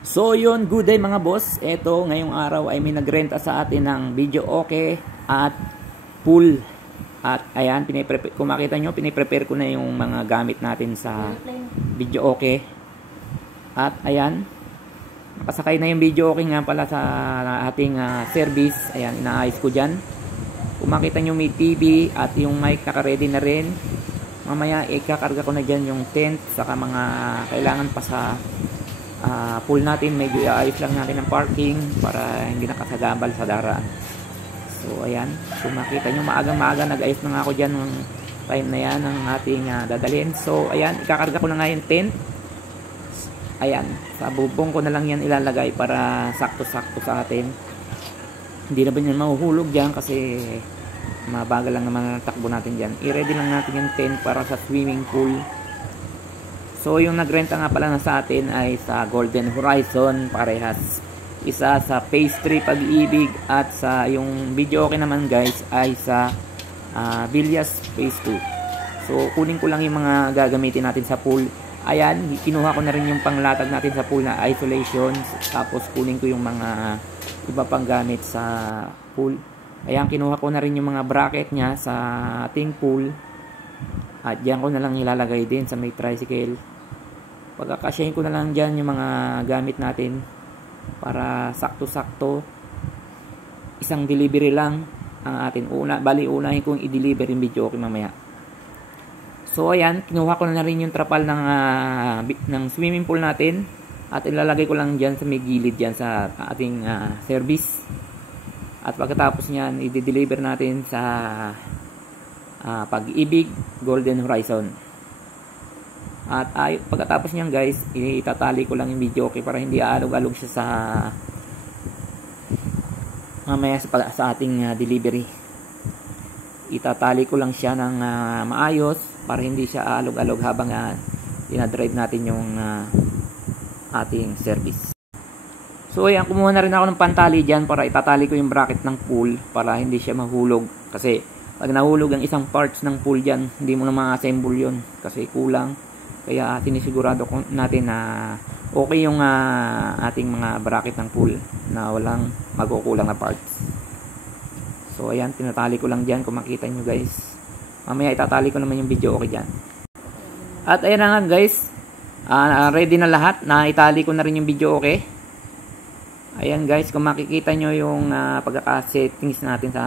So yun, good day mga boss. Eto, ngayong araw ay may nagrenta sa atin ng video okay at pool. At ayan, kung makita nyo, piniprepare ko na yung mga gamit natin sa video okay. At ayan, nakasakay na yung video okay nga pala sa ating service. Ayan, inaayos ko dyan. Kung makita nyo, may TV at yung mic naka-ready na rin. Mamaya ikakarga ko na dyan yung tent, saka mga kailangan pa sa pool natin. Medyo iayos lang natin ang parking para hindi nakasagabal sa daraan. So ayan, kung makita nyo, maagang-maaga nag-ayos na nga ako dyan ng time na yan ng ating dadalhin. So ayan, ikakarga ko na nga yung tent. Ayan, sa bubong ko na lang yan ilalagay para sakto-sakto sa atin. Hindi na ba yan mahuhulog dyan kasi mabagal lang naman ang takbo natin dyan. I-ready lang natin yung tent para sa swimming pool. So yung nagrenta nga pala na sa atin ay sa Golden Horizon, parehas. Isa sa Phase 3 Pag-ibig at sa yung video okay naman guys ay sa Villas Phase 2. So kunin ko lang yung mga gagamitin natin sa pool. Ayan, kinuha ko na rin yung panglatag natin sa pool na isolation. Tapos kunin ko yung mga iba pang gamit sa pool. Ayan, kinuha ko na rin yung mga bracket nya sa ating pool. At diyan ko na lang ilalagay din sa may tricycle. Pagkakasyahin ko na lang dyan yung mga gamit natin para sakto-sakto. Isang delivery lang ang atin. Unahin kong i-deliver yung video okay mamaya. So ayan, kinuha ko na rin yung trapal ng swimming pool natin. At ilalagay ko lang dyan sa may gilid dyan sa ating service. At pagkatapos nyan, i-deliver natin sa Pag-ibig Golden Horizon. At pagkatapos nyan guys, itatali ko lang yung video okay para hindi aalog-alog siya sa mamaya sa ating delivery. Itatali ko lang siya ng maayos para hindi siya aalog-alog habang dinadrive natin yung ating service. So ayan, kumuha na rin ako ng pantali dyan para itatali ko yung bracket ng pool para hindi siya mahulog. Kasi pag nahulog ang isang parts ng pool dyan, hindi mo na ma-assemble yun kasi kulang. Kaya sinisigurado natin na okay yung ating mga bracket ng pool na walang magkukulang na parts. So ayan, tinatali ko lang dyan kung makita nyo guys. Mamaya itatali ko naman yung video okay dyan. At ayan na nga guys, ready na lahat. Naitali ko na rin yung video okay. Ayan guys, kung makikita nyo yung pagkaka-settings natin sa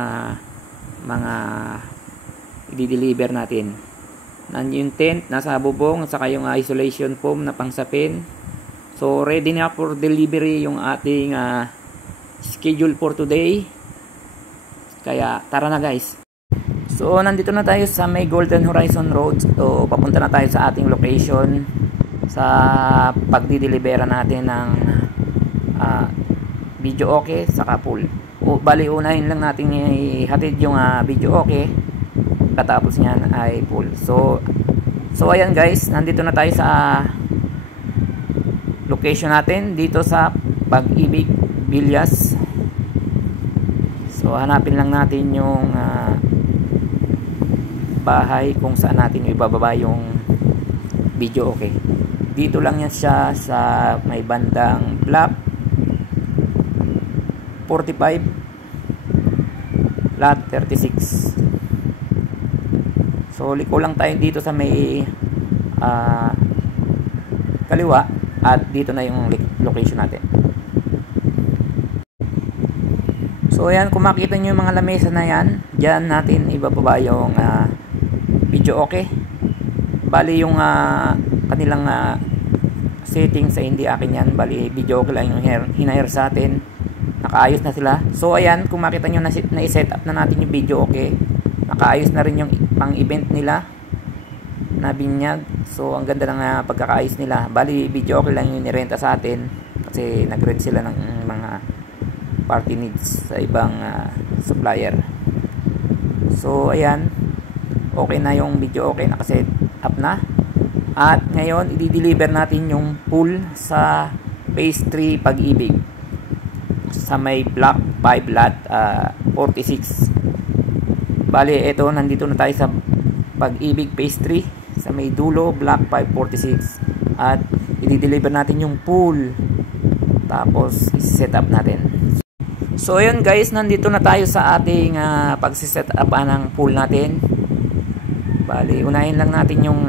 mga i-deliver natin. Nandiyo yung tent, nasa bubong, saka yung isolation foam na pangsapin. So ready na for delivery yung ating schedule for today. Kaya tara na guys. So nandito na tayo sa may Golden Horizon Road. So papunta na tayo sa ating location sa pagdi-deliver natin ng video okay saka pool. Bali unahin lang natin ihatid yung video okay, katapos niyan ay pool. So ayan guys, nandito na tayo sa location natin dito sa Pag-ibig Villas. So hanapin lang natin yung bahay kung saan natin ibababa yung video okay. Dito lang yan siya sa may bandang block 45 lot 36. So liko lang tayo dito sa may kaliwa at dito na yung location natin. So ayan, kung makita nyo yung mga lamesa na yan, dyan natin ibababa yung video okay. Bali yung kanilang settings ay hindi akin yan. Bali video okay lang yung hinahire sa atin. Nakaayos na sila. So ayan, kung makita nyo na-set up na natin yung video okay. Nakaayos na rin yung pang event nila na binyag. So ang ganda ng pagkakaayos nila. Bali video okay lang yung nirenta sa atin kasi nag-rent sila ng mga party needs sa ibang supplier. So ayan, okay na yung video okay, nakaset up na. At ngayon i-deliver natin yung pool sa Phase 3 Pag-ibig sa may block 5 lot 46. Bali ito, nandito na tayo sa Pag-ibig Phase 3 sa may dulo block 546 at i-deliver natin yung pool Tapos i-set up natin. So ayun guys, nandito na tayo sa ating pag-set up ng pool natin. Bali, unahin lang natin yung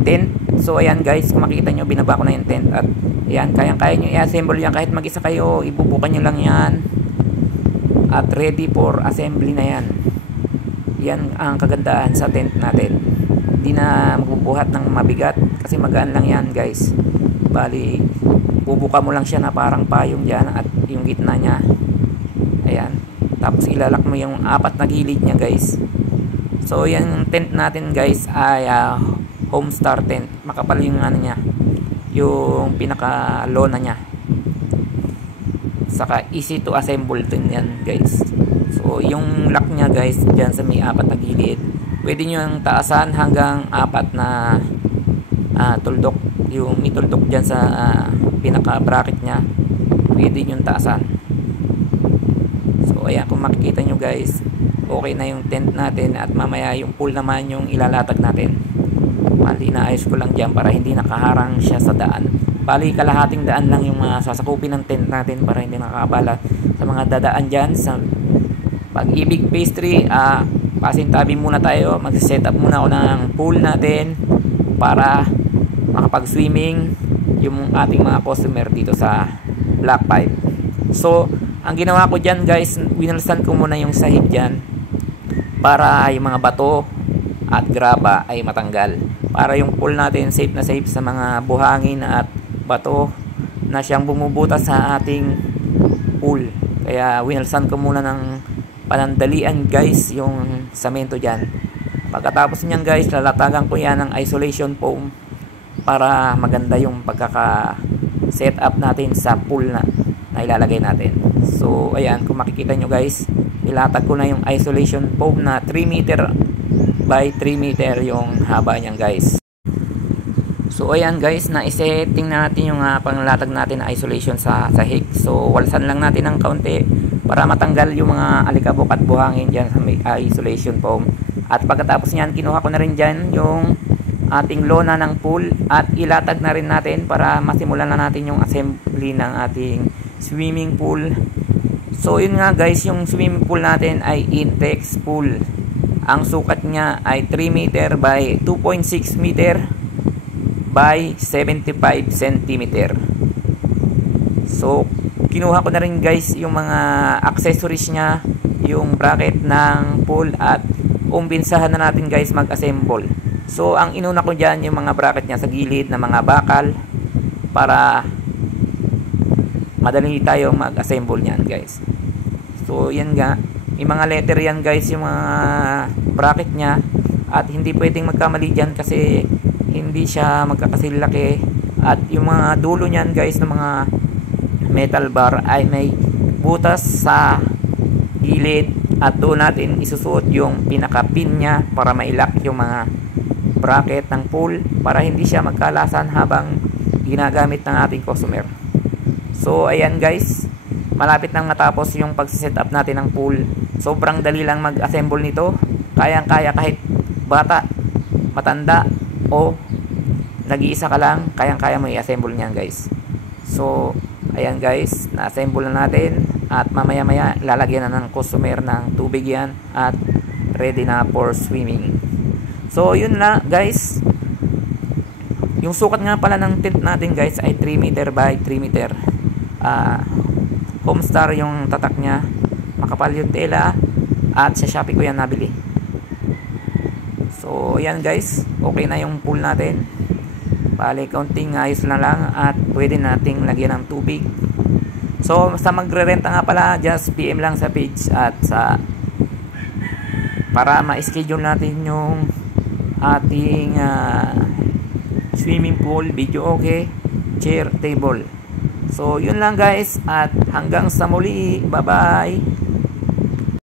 tent. So ayan guys, kung makikita nyo, binaba ko na yung tent. At ayan, kayang-kaya nyo i-assemble yan. Kahit mag-isa kayo, ibubukan nyo lang yan. At ready for assembly na yan. Yan ang kagandahan sa tent natin. Hindi na magbubuhat ng mabigat kasi magaan lang yan guys. Bali, bubuka mo lang siya na parang payong dyan at yung gitna niya. Ayan. Tapos ilalak mo yung 4 na gilid niya guys. So yung tent natin guys ay Homestar tent. Makapal yung ano niya, yung pinaka lona niya. Saka easy to assemble din yan guys. So yung lock niya guys, dyan sa may 4 na gilid, pwede nyo yung taasan hanggang 4 na tuldok. Yung may tuldok dyan sa pinaka bracket niya, pwede nyo taasan. So ayan, kung makikita nyo guys, okay na yung tent natin. At mamaya yung pool naman yung ilalatag natin. Bali, naayos ko lang dyan para hindi nakaharang siya sa daan. Bali, kalahating daan lang yung sasakupin ng tent natin para hindi nakakabala sa mga dadaan dyan sa Pag-ibig Pastry. Pasintabi muna tayo, mag-set up muna ako ng pool natin para makapag-swimming yung ating mga customer dito sa Black Pipe. So ang ginawa ko dyan guys, winalsan ko muna yung sahig dyan para yung mga bato at graba ay matanggal, para yung pool natin safe na safe sa mga buhangin at bato na siyang bumubutas sa ating pool. Kaya winalsan ko muna ng panandalian guys yung samento dyan. Pagkatapos nyan guys, lalatagan ko yan ng isolation foam para maganda yung pagkaka set up natin sa pool na ilalagay natin. So ayan, kung makikita nyo guys, ilatag ko na yung isolation foam na 3 meter by 3 meter yung haba niyan guys. So ayan guys, na-setting na natin yung panglatag natin na isolation sa sahig. So walsan lang natin ng kaunti para matanggal yung mga alikabok at buhangin dyan sa may isolation foam. At pagkatapos nyan, kinuha ko na rin dyan yung ating lona ng pool at ilatag na rin natin para masimulan na natin yung assembly ng ating swimming pool. So yun nga guys, yung swimming pool natin ay Intex pool. Ang sukat niya ay 3 meter by 2.6 meter by 75 cm. So kinuha ko na rin guys yung mga accessories niya, yung bracket ng pool, at umbinsahan na natin guys mag-assemble. So ang inuna ko dyan yung mga bracket niya sa gilid na mga bakal para madali tayo mag-assemble niyan guys. So yan nga, may mga letter yan guys yung mga bracket niya, at hindi pwedeng magkamali dyan kasi hindi siya magkakasilaki. At yung mga dulo niyan guys ng mga metal bar ay may butas sa gilid, at doon natin isusuot yung pinaka pin niya para mailak yung mga bracket ng pool para hindi siya magkalasan habang ginagamit ng ating customer. So ayan guys, malapit nang matapos yung pag-set up natin ng pool. Sobrang dali lang mag-assemble nito. Kayang-kaya kahit bata, matanda, o nag-iisa ka lang, kayang-kaya mo i-assemble niyan guys. So ayan guys, na-assemble na natin, at mamaya-maya lalagyan na ng customer ng tubig yan at ready na for swimming. So yun na guys, yung sukat nga pala ng tent natin guys ay 3 meter by 3 meter. Homestar yung tatak nya, makapal yung tela, at sa Shopee ko yan nabili. So yan guys, okay na yung pool natin. Bali, kaunting ayos na lang at pwede nating lagyan ng tubig. So sa magre-renta nga pala, just PM lang sa page at sa para ma-schedule natin yung ating swimming pool, video okay, chair, table. So yun lang guys, at hanggang sa muli, bye bye.